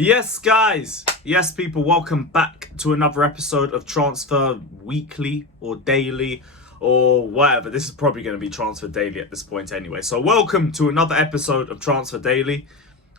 Yes, guys. Yes, people. Welcome back to another episode of Transfer Weekly or Daily or whatever. This is probably going to be Transfer Daily at this point anyway. So welcome to another episode of Transfer Daily.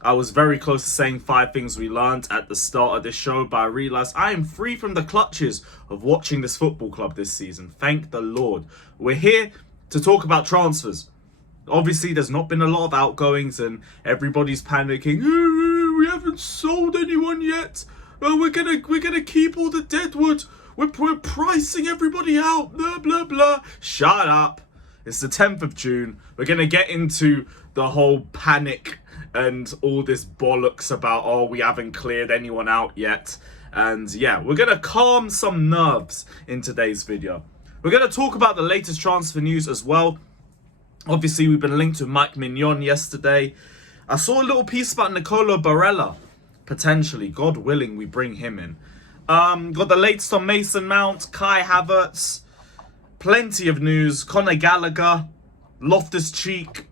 I was very close to saying 5 things we learned at the start of this show, but I realised I am free from the clutches of watching this football club this season. Thank the Lord. We're here to talk about transfers. Obviously, there's not been a lot of outgoings and everybody's panicking. We haven't sold anyone yet. We're gonna keep all the deadwood. We're pricing everybody out. Blah, blah, blah. Shut up. It's the 10th of June. We're gonna get into the whole panic and all this bollocks about, oh, we haven't cleared anyone out yet. And yeah, we're gonna calm some nerves in today's video. We're gonna talk about the latest transfer news as well. Obviously, we've been linked to Maignan yesterday. I saw a little piece about Nicolo Barella. Potentially, God willing, we bring him in. Got the latest on Mason Mount, Kai Havertz. Plenty of news. Conor Gallagher, Loftus-Cheek.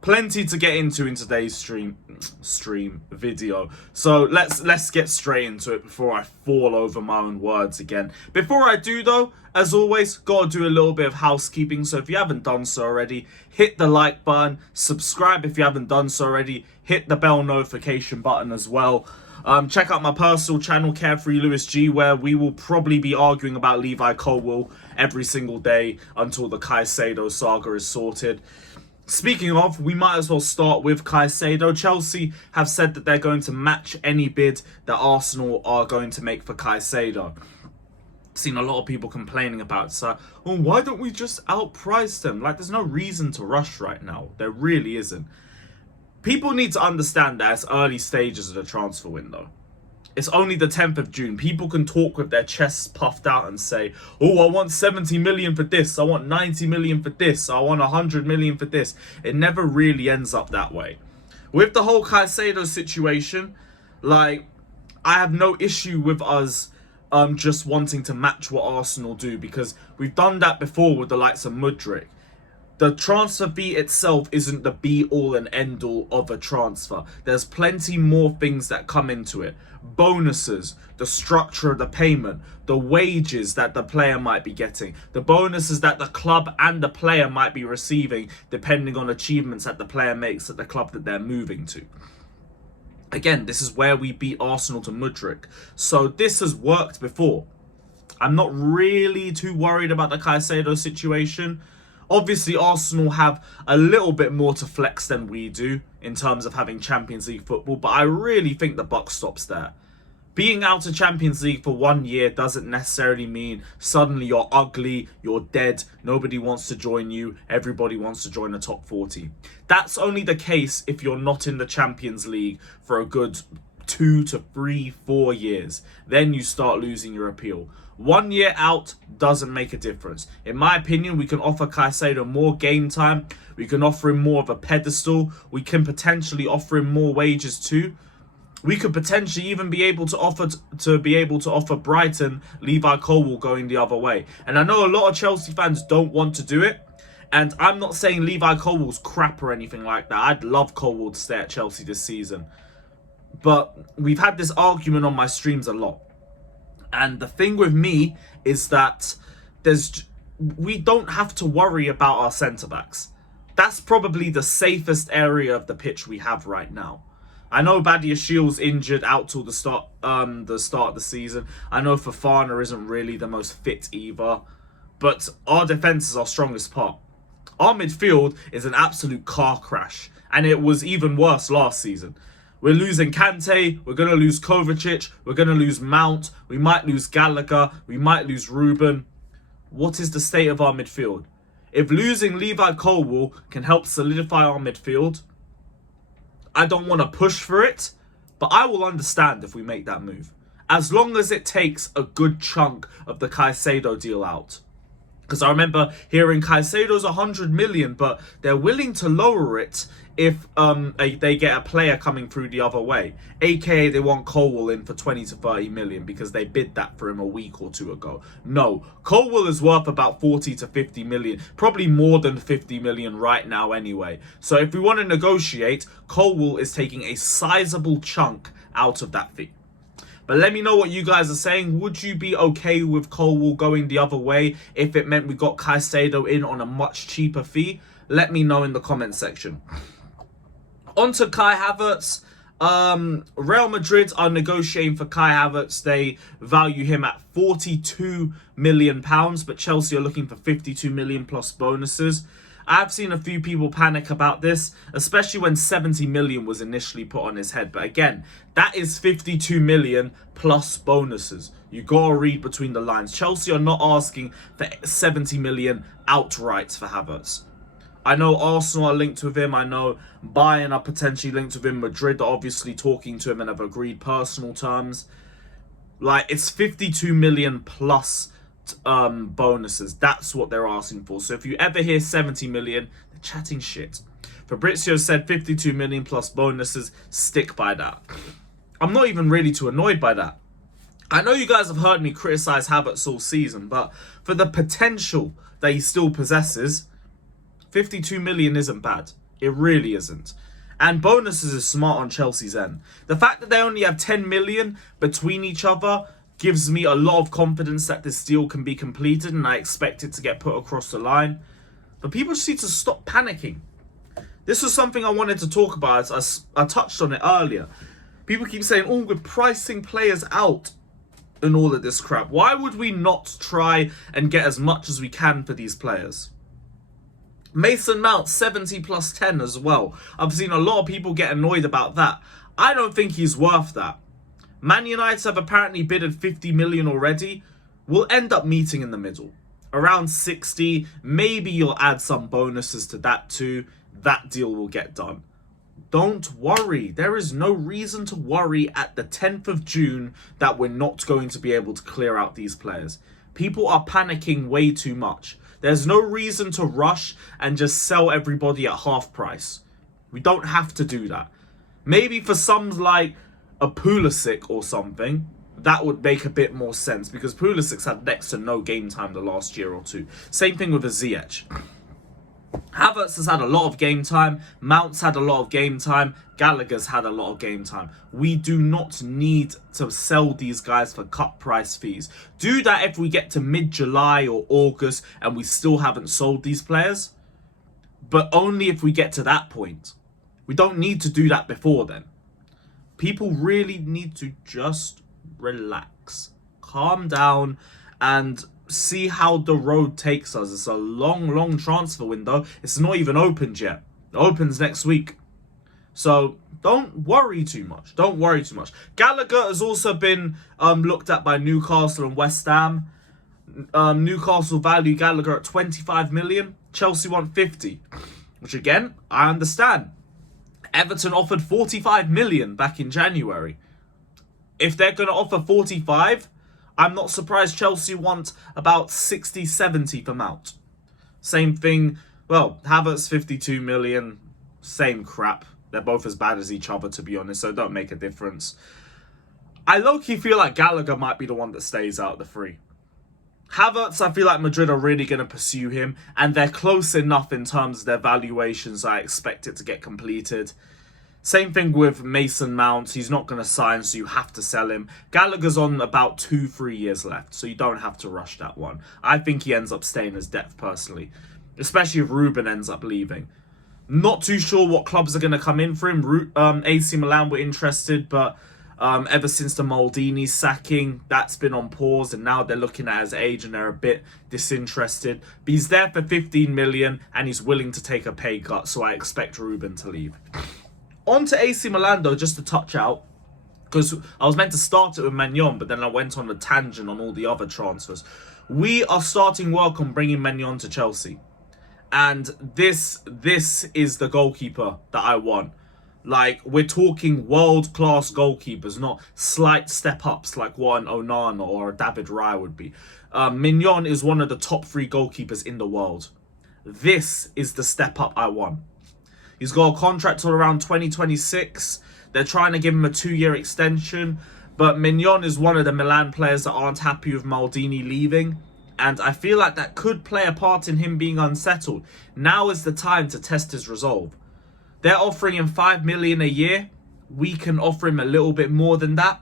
Plenty to get into in today's stream video. So let's get straight into it before I fall over my own words again. Before I do though, as always, gotta do a little bit of housekeeping. So if you haven't done so already, hit the like button, subscribe if you haven't done so already, hit the bell notification button as well. Check out my personal channel, Carefree Lewis G, where we will probably be arguing about Levi Colwill every single day until the Caicedo saga is sorted. Speaking of, we might as well start with Caicedo. Chelsea have said that they're going to match any bid that Arsenal are going to make for Caicedo. Seen a lot of people complaining about it. So, oh, why don't we just outprice them? Like, there's no reason to rush right now. There really isn't. People need to understand that it's early stages of the transfer window. It's only the 10th of June. People can talk with their chests puffed out and say, oh, I want 70 million for this. I want 90 million for this. I want 100 million for this. It never really ends up that way. With the whole Caicedo situation, like, I have no issue with us just wanting to match what Arsenal do, because we've done that before with the likes of Mudryk. The transfer fee itself isn't the be-all and end-all of a transfer. There's plenty more things that come into it. Bonuses, the structure of the payment, the wages that the player might be getting, the bonuses that the club and the player might be receiving depending on achievements that the player makes at the club that they're moving to. Again, this is where we beat Arsenal to Mudryk. So this has worked before. I'm not really too worried about the Caicedo situation. Obviously, Arsenal have a little bit more to flex than we do in terms of having Champions League football, but I really think the buck stops there. Being out of Champions League for 1 year doesn't necessarily mean suddenly you're ugly, you're dead, nobody wants to join you, everybody wants to join the top 40. That's only the case if you're not in the Champions League for a good 2 to 3, 4 years. Then you start losing your appeal. 1 year out doesn't make a difference. In my opinion, we can offer Caicedo more game time. We can offer him more of a pedestal. We can potentially offer him more wages too. We could potentially even be able to offer Brighton Levi Colwill going the other way. And I know a lot of Chelsea fans don't want to do it. And I'm not saying Levi Colwill's crap or anything like that. I'd love Colwill to stay at Chelsea this season. But we've had this argument on my streams a lot. And the thing with me is that we don't have to worry about our centre-backs. That's probably the safest area of the pitch we have right now. I know Badiashiel's injured out till the start of the season. I know Fofana isn't really the most fit either. But our defence is our strongest part. Our midfield is an absolute car crash. And it was even worse last season. We're losing Kante, we're going to lose Kovacic, we're going to lose Mount, we might lose Gallagher, we might lose Ruben. What is the state of our midfield? If losing Levi Colwill can help solidify our midfield, I don't want to push for it, but I will understand if we make that move. As long as it takes a good chunk of the Caicedo deal out. Because I remember hearing Caicedo's 100 million, but they're willing to lower it if they get a player coming through the other way. AKA they want Colwill in for 20 to 30 million because they bid that for him a week or two ago. No, Colwill is worth about 40 to 50 million. Probably more than 50 million right now anyway. So if we want to negotiate, Colwill is taking a sizable chunk out of that fee. But let me know what you guys are saying. Would you be okay with Colwill going the other way if it meant we got Caicedo in on a much cheaper fee? Let me know in the comment section. On to Kai Havertz. Real Madrid are negotiating for Kai Havertz. They value him at £42 million, but Chelsea are looking for 52 million plus bonuses. I've seen a few people panic about this, especially when 70 million was initially put on his head. But again, that is 52 million plus bonuses. You gotta read between the lines. Chelsea are not asking for 70 million outright for Havertz. I know Arsenal are linked with him. I know Bayern are potentially linked with him. Madrid are obviously talking to him and have agreed personal terms. Like, it's 52 million plus bonuses. That's what they're asking for. So if you ever hear 70 million, they're chatting shit. Fabrizio said 52 million plus bonuses. Stick by that. I'm not even really too annoyed by that. I know you guys have heard me criticize Havertz all season, but for the potential that he still possesses, 52 million isn't bad. It really isn't. And bonuses is smart on Chelsea's end. The fact that they only have 10 million between each other gives me a lot of confidence that this deal can be completed, and I expect it to get put across the line. But people just need to stop panicking. This was something I wanted to talk about. I touched on it earlier. People keep saying, oh, we're pricing players out and all of this crap. Why would we not try and get as much as we can for these players? Mason Mount, 70 plus 10 as well. I've seen a lot of people get annoyed about that. I don't think he's worth that. Man United have apparently bidded 50 million already. We'll end up meeting in the middle. Around 60. Maybe you'll add some bonuses to that too. That deal will get done. Don't worry. There is no reason to worry at the 10th of June that we're not going to be able to clear out these players. People are panicking way too much. There's no reason to rush and just sell everybody at half price. We don't have to do that. Maybe for some like a Pulisic or something, that would make a bit more sense, because Pulisic's had next to no game time the last year or two. Same thing with a Ziyech. Havertz has had a lot of game time. Mount's had a lot of game time. Gallagher's had a lot of game time. We do not need to sell these guys for cut price fees. Do that if we get to mid-July or August and we still haven't sold these players. But only if we get to that point. We don't need to do that before then. People really need to just relax, calm down, and see how the road takes us. It's a long transfer window. It's not even opened yet. It opens next week. So don't worry too much. Don't worry too much. Gallagher has also been looked at by Newcastle and West Ham. Newcastle value Gallagher at 25 million. Chelsea want 50. Which again, I understand. Everton offered 45 million back in January. If they're going to offer 45, I'm not surprised Chelsea want about 60, 70 for Mount. Same thing, well, Havertz 52 million, same crap. They're both as bad as each other, to be honest, so it don't make a difference. I low-key feel like Gallagher might be the one that stays out of the three. Havertz, I feel like Madrid are really going to pursue him, and they're close enough in terms of their valuations. I expect it to get completed. Same thing with Mason Mount. He's not going to sign, so you have to sell him. Gallagher's on about 2-3 years left, so you don't have to rush that one. I think he ends up staying as depth, personally, especially if Ruben ends up leaving. Not too sure what clubs are going to come in for him. AC Milan were interested, but ever since the Maldini sacking, that's been on pause, and now they're looking at his age and they're a bit disinterested. But he's there for 15 million, and he's willing to take a pay cut, so I expect Ruben to leave. On to AC Milan, though, just to touch out, because I was meant to start it with Maignan, but then I went on a tangent on all the other transfers. We are starting work on bringing Maignan to Chelsea. And this is the goalkeeper that I want. Like, we're talking world-class goalkeepers, not slight step-ups like what an Onana or a David Raya would be. Maignan is one of the top 3 goalkeepers in the world. This is the step-up I want. He's got a contract till around 2026. They're trying to give him a 2-year extension. But Maignan is one of the Milan players that aren't happy with Maldini leaving. And I feel like that could play a part in him being unsettled. Now is the time to test his resolve. They're offering him 5 million a year. we can offer him a little bit more than that.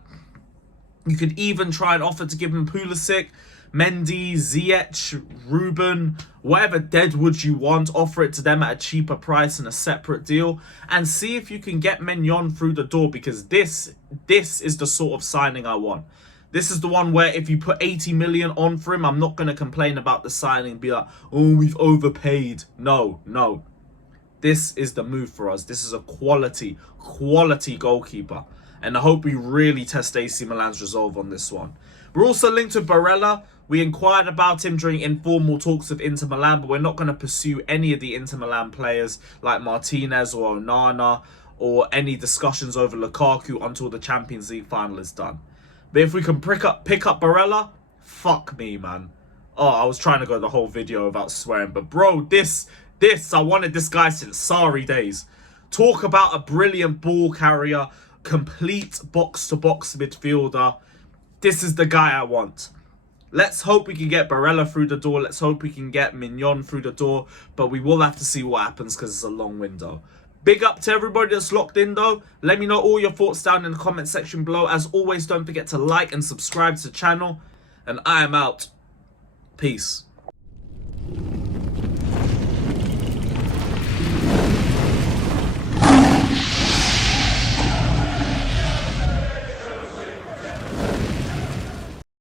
You could even try and offer to give him Pulisic, Mendy, Ziyech, Ruben, whatever deadwood you want. Offer it to them at a cheaper price in a separate deal. And see if you can get Maignan through the door, because this is the sort of signing I want. This is the one where if you put 80 million on for him, I'm not going to complain about the signing and be like, oh, we've overpaid. No. This is the move for us. This is a quality goalkeeper. And I hope we really test AC Milan's resolve on this one. We're also linked with Barella. We inquired about him during informal talks with Inter Milan, but we're not going to pursue any of the Inter Milan players like Martinez or Onana or any discussions over Lukaku until the Champions League final is done. But if we can pick up Barella, fuck me, man. Oh, I was trying to go the whole video without swearing, but bro, this, I wanted this guy since Sarri days. Talk about a brilliant ball carrier, complete box-to-box midfielder. This is the guy I want. Let's hope we can get Barella through the door. Let's hope we can get Maignan through the door. But we will have to see what happens because it's a long window. Big up to everybody that's locked in though. Let me know all your thoughts down in the comment section below. As always, don't forget to like and subscribe to the channel. And I am out. Peace.